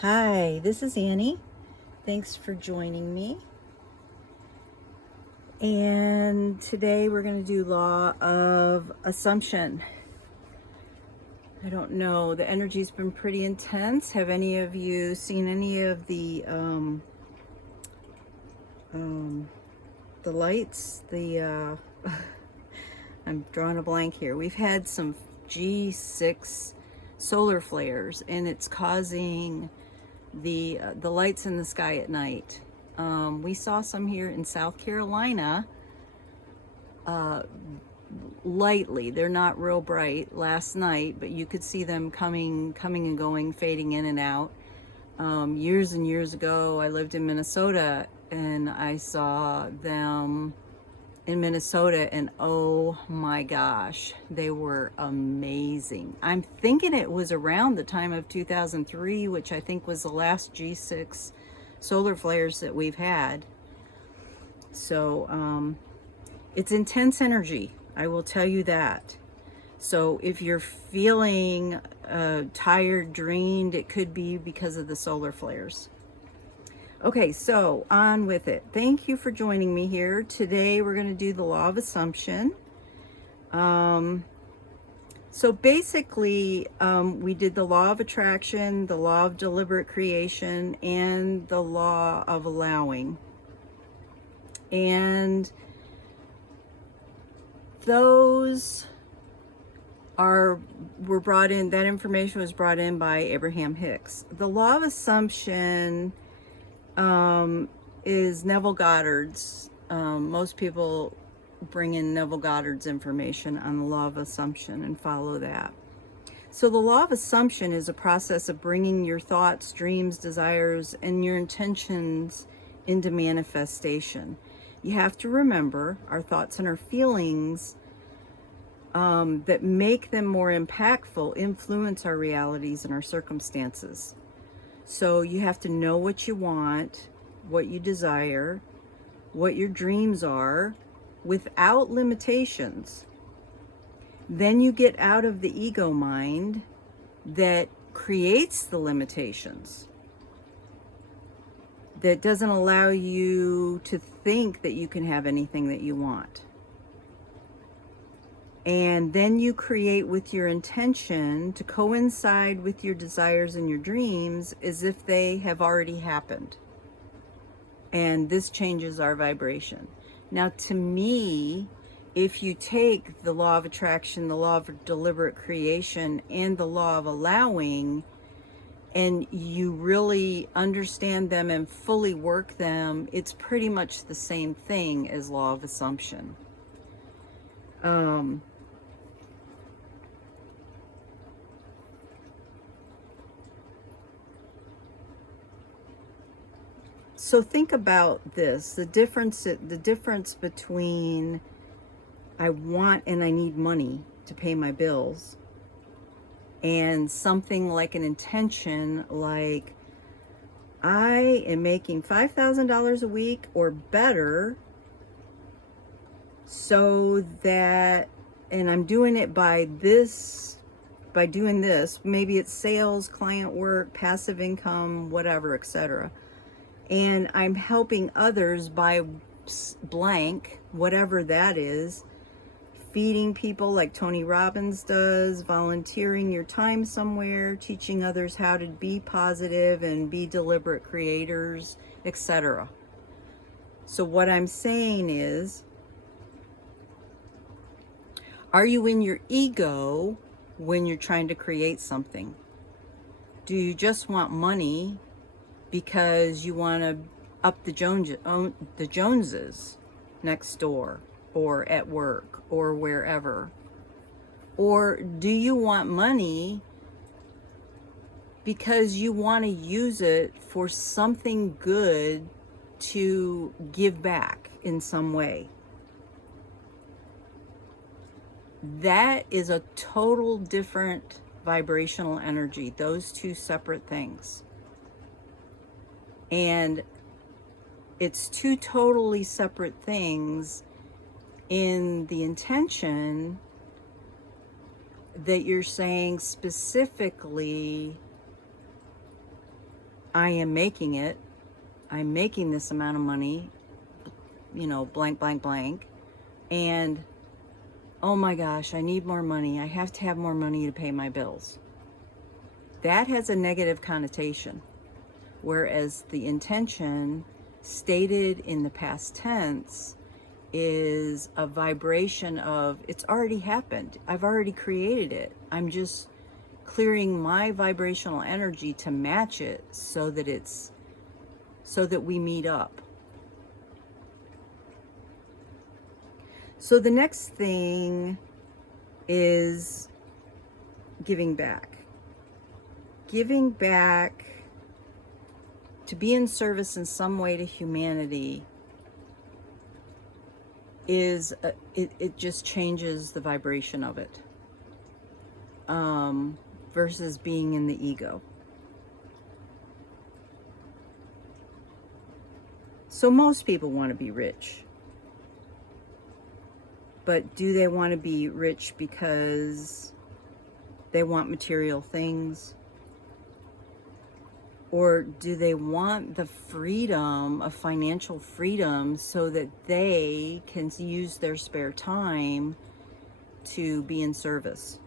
Hi, this is Annie. Thanks for joining me. And today we're going to do Law of Assumption. I don't know, the energy's been pretty intense. Have any of you seen any of the lights? I'm drawing a blank here. We've had some G6 solar flares, and it's causing the lights in the sky at night. We saw some here in South Carolina, lightly. They're not real bright last night, but you could see them coming and going, fading in and out. Years and years ago, I lived in Minnesota, and I saw them in Minnesota, and oh my gosh, they were amazing. I'm thinking it was around the time of 2003, which I think was the last G6 solar flares that we've had. So it's intense energy, I will tell you that. So if you're feeling tired, drained, it could be because of the solar flares. Okay, so on with it. Thank you for joining me here. Today we're going to do the Law of Assumption. So basically, we did the Law of Attraction, the Law of Deliberate Creation, and the Law of Allowing. And those were brought in, that information was brought in by Abraham Hicks. The Law of Assumption is Neville Goddard's. Most people bring in Neville Goddard's information on the Law of Assumption and follow that. So the Law of Assumption is a process of bringing your thoughts, dreams, desires, and your intentions into manifestation. You have to remember our thoughts and our feelings that make them more impactful influence our realities and our circumstances. So you have to know what you want, what you desire, what your dreams are, without limitations. Then you get out of the ego mind that creates the limitations, that doesn't allow you to think that you can have anything that you want. And then you create with your intention to coincide with your desires and your dreams as if they have already happened. And this changes our vibration. Now, to me, if you take the Law of Attraction, the Law of Deliberate Creation, and the Law of Allowing, and you really understand them and fully work them, it's pretty much the same thing as Law of Assumption. So think about this, the difference between I want and I need money to pay my bills, and something like an intention like I am making $5,000 a week or better, so that, and I'm doing it by doing this, maybe it's sales, client work, passive income, whatever, etc. And I'm helping others by blank, whatever that is, feeding people like Tony Robbins does, volunteering your time somewhere, teaching others how to be positive and be deliberate creators, etc. So what I'm saying is, are you in your ego when you're trying to create something? Do you just want money because you want to up the Joneses next door or at work or wherever? Or do you want money because you want to use it for something good to give back in some way? That is a total different vibrational energy, those two separate things. And it's two totally separate things in the intention that you're saying specifically, I am making it. I'm making this amount of money, blank, blank, blank. And, oh my gosh, I need more money. I have to have more money to pay my bills. That has a negative connotation. Whereas the intention stated in the past tense is a vibration of, it's already happened. I've already created it. I'm just clearing my vibrational energy to match it so that we meet up. So the next thing is giving back. Giving back, to be in service in some way to humanity, it just changes the vibration of it, versus being in the ego. So most people want to be rich. But do they want to be rich because they want material things? Or do they want the freedom of financial freedom so that they can use their spare time to be in service?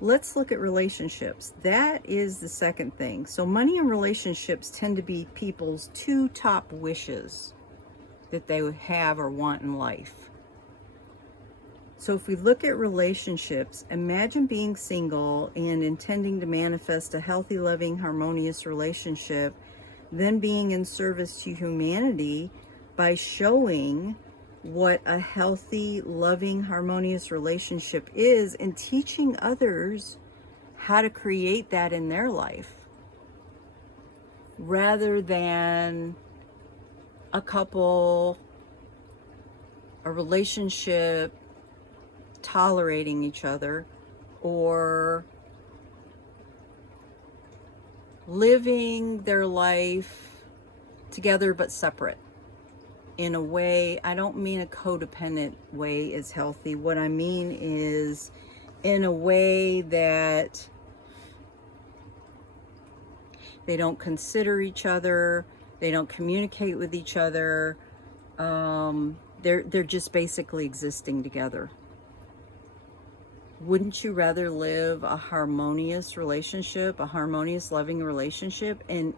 Let's look at relationships. That is the second thing. So money and relationships tend to be people's two top wishes that they would have or want in life. So if we look at relationships, imagine being single and intending to manifest a healthy, loving, harmonious relationship, then being in service to humanity by showing what a healthy, loving, harmonious relationship is and teaching others how to create that in their life, rather than a couple, a relationship tolerating each other, or living their life together but separate in a way. I don't mean a codependent way is healthy. What I mean is in a way that they don't consider each other, they don't communicate with each other, they're just basically existing together. Wouldn't you rather live a harmonious relationship, a harmonious, loving relationship? And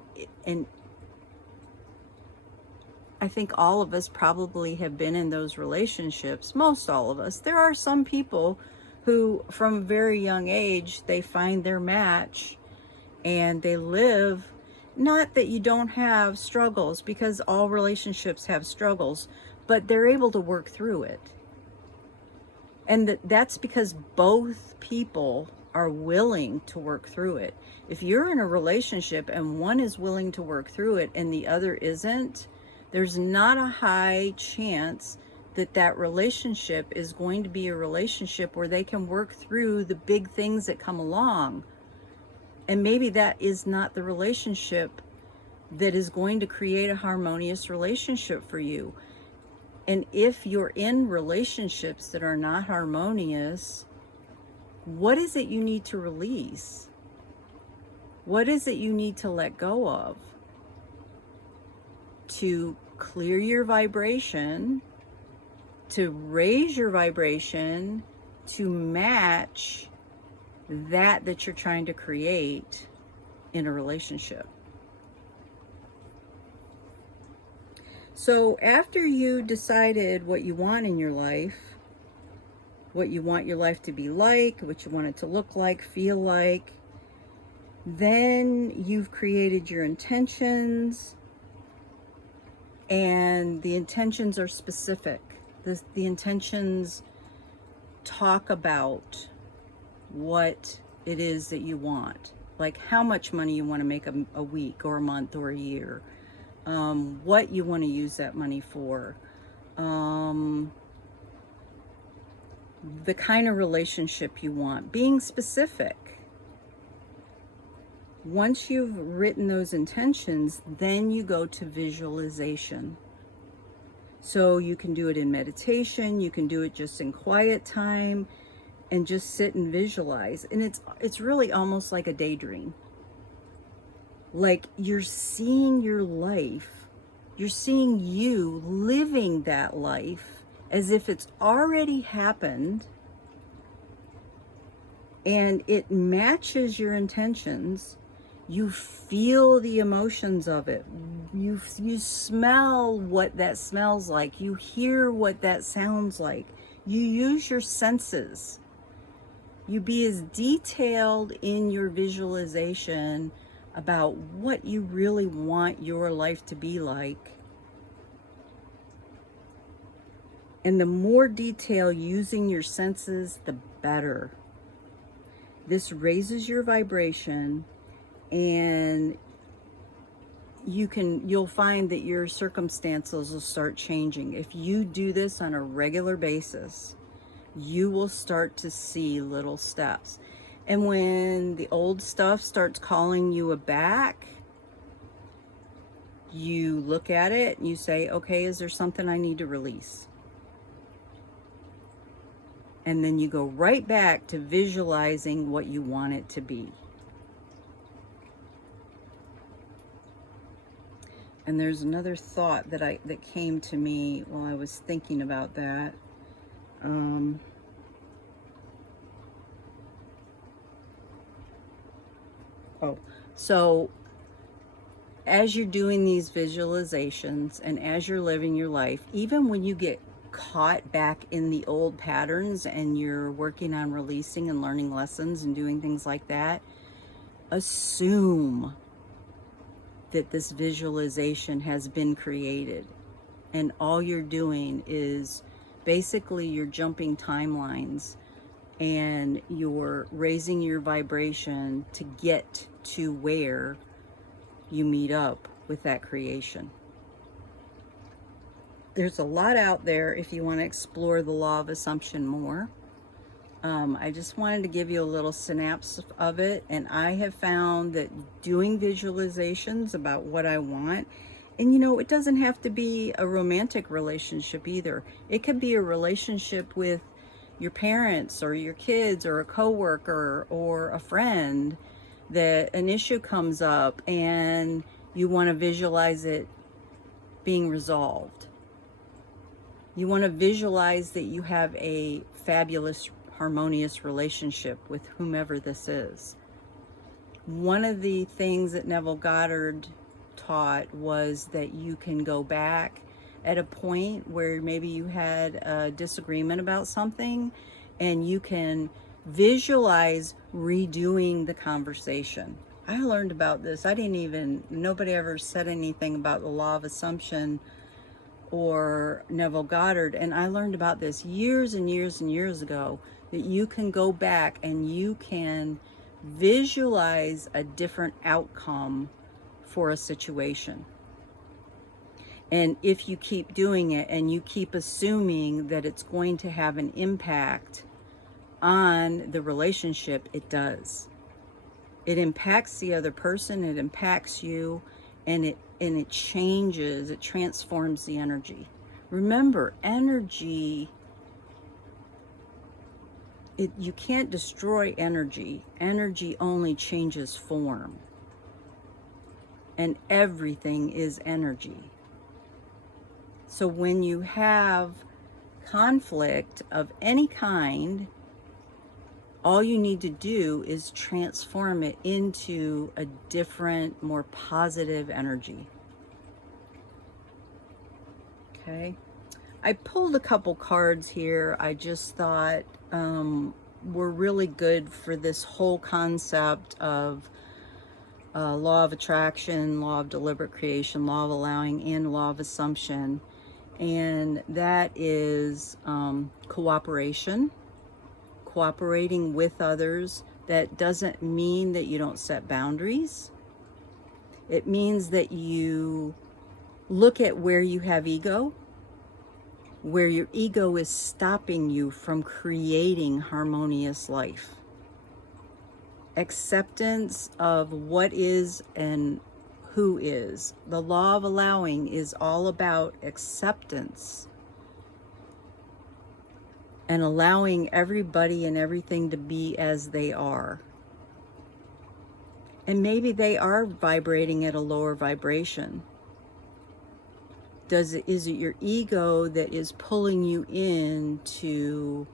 I think all of us probably have been in those relationships, most all of us. There are some people who, from a very young age, they find their match and they live, not that you don't have struggles, because all relationships have struggles, but they're able to work through it. And that's because both people are willing to work through it. If you're in a relationship and one is willing to work through it and the other isn't, there's not a high chance that that relationship is going to be a relationship where they can work through the big things that come along. And maybe that is not the relationship that is going to create a harmonious relationship for you. And if you're in relationships that are not harmonious, what is it you need to release? What is it you need to let go of to clear your vibration, to raise your vibration, to match that you're trying to create in a relationship? So after you decided what you want in your life, what you want your life to be like, what you want it to look like, feel like, then you've created your intentions, and the intentions are specific. The intentions talk about what it is that you want, like how much money you want to make a week or a month or a year. What you want to use that money for, the kind of relationship you want, being specific. Once you've written those intentions, then you go to visualization. So you can do it in meditation, you can do it just in quiet time, and just sit and visualize. And it's really almost like a daydream. Like you're seeing your life, you're seeing you living that life as if it's already happened, and it matches your intentions. You feel the emotions of it. You smell what that smells like. You hear what that sounds like. You use your senses. You be as detailed in your visualization about what you really want your life to be like. And the more detail using your senses, the better. This raises your vibration, and you'll find that your circumstances will start changing. If you do this on a regular basis, you will start to see little steps. And when the old stuff starts calling you back, you look at it and you say, okay, is there something I need to release? And then you go right back to visualizing what you want it to be. And there's another thought that came to me while I was thinking about that. So as you're doing these visualizations and as you're living your life, even when you get caught back in the old patterns and you're working on releasing and learning lessons and doing things like that, assume that this visualization has been created, and all you're doing is basically you're jumping timelines and you're raising your vibration to get to where you meet up with that creation. There's a lot out there if you want to explore the law of assumption more. I just wanted to give you a little synapse of it, and I have found that doing visualizations about what I want, and it doesn't have to be a romantic relationship either. It could be a relationship with your parents or your kids or a coworker or a friend, that an issue comes up and you want to visualize it being resolved. You want to visualize that you have a fabulous, harmonious relationship with whomever this is. One of the things that Neville Goddard taught was that you can go back at a point where maybe you had a disagreement about something, and you can visualize redoing the conversation. I learned about this. Nobody ever said anything about the law of assumption or Neville Goddard, and I learned about this years and years and years ago, that you can go back and you can visualize a different outcome for a situation. And if you keep doing it and you keep assuming that it's going to have an impact on the relationship, it does. It impacts the other person, it impacts you, and it changes, it transforms the energy. Remember, energy, you can't destroy energy. Energy only changes form. And everything is energy. So when you have conflict of any kind, all you need to do is transform it into a different, more positive energy. Okay. I pulled a couple cards here. I just thought were really good for this whole concept of law of attraction, law of deliberate creation, law of allowing, and law of assumption. And that is cooperation, cooperating with others. That doesn't mean that you don't set boundaries. It means that you look at where you have ego, where your ego is stopping you from creating harmonious life. Acceptance of what is and who is. The law of allowing is all about acceptance and allowing everybody and everything to be as they are. And maybe they are vibrating at a lower vibration. Is it your ego that is pulling you into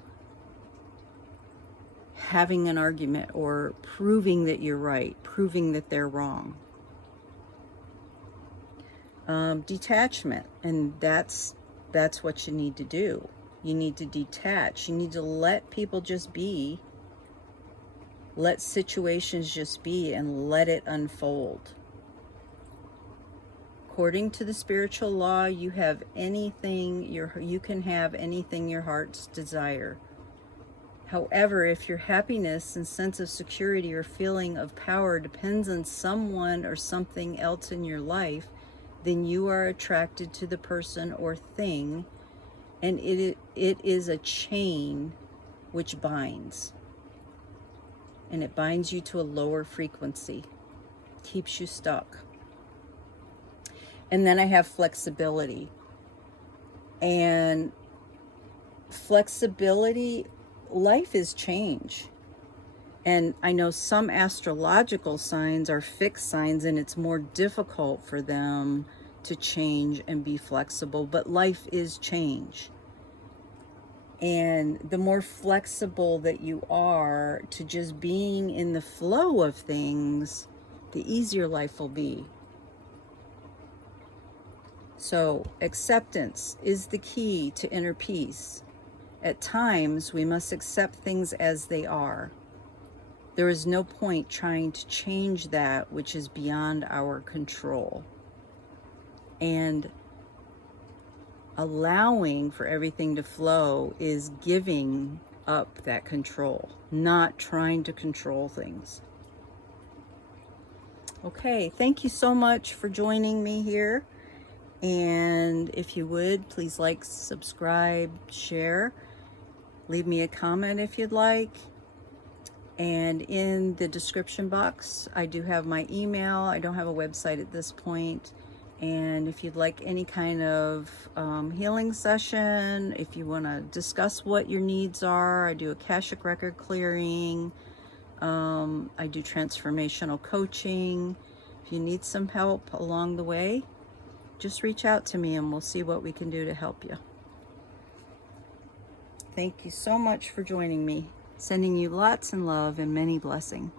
having an argument or proving that you're right, proving that they're wrong? Detachment, and that's what you need to do. You need to detach. You need to let people just be. Let situations just be and let it unfold. According to the spiritual law, you have anything you can have anything your heart's desire. However, if your happiness and sense of security or feeling of power depends on someone or something else in your life, then you are attracted to the person or thing, and it is a chain which binds. And it binds you to a lower frequency, keeps you stuck. And then I have flexibility. And flexibility, life is change. And I know some astrological signs are fixed signs, and it's more difficult for them to change and be flexible, but life is change. And the more flexible that you are to just being in the flow of things, the easier life will be. So, acceptance is the key to inner peace. At times, we must accept things as they are. There is no point trying to change that which is beyond our control. And allowing for everything to flow is giving up that control, not trying to control things. Okay, thank you so much for joining me here. And if you would, please like, subscribe, share, leave me a comment if you'd like. And in the description box, I do have my email. I don't have a website at this point. And if you'd like any kind of healing session, if you want to discuss what your needs are, I do Akashic record clearing. I do transformational coaching. If you need some help along the way, just reach out to me and we'll see what we can do to help you. Thank you so much for joining me. Sending you lots and love and many blessings.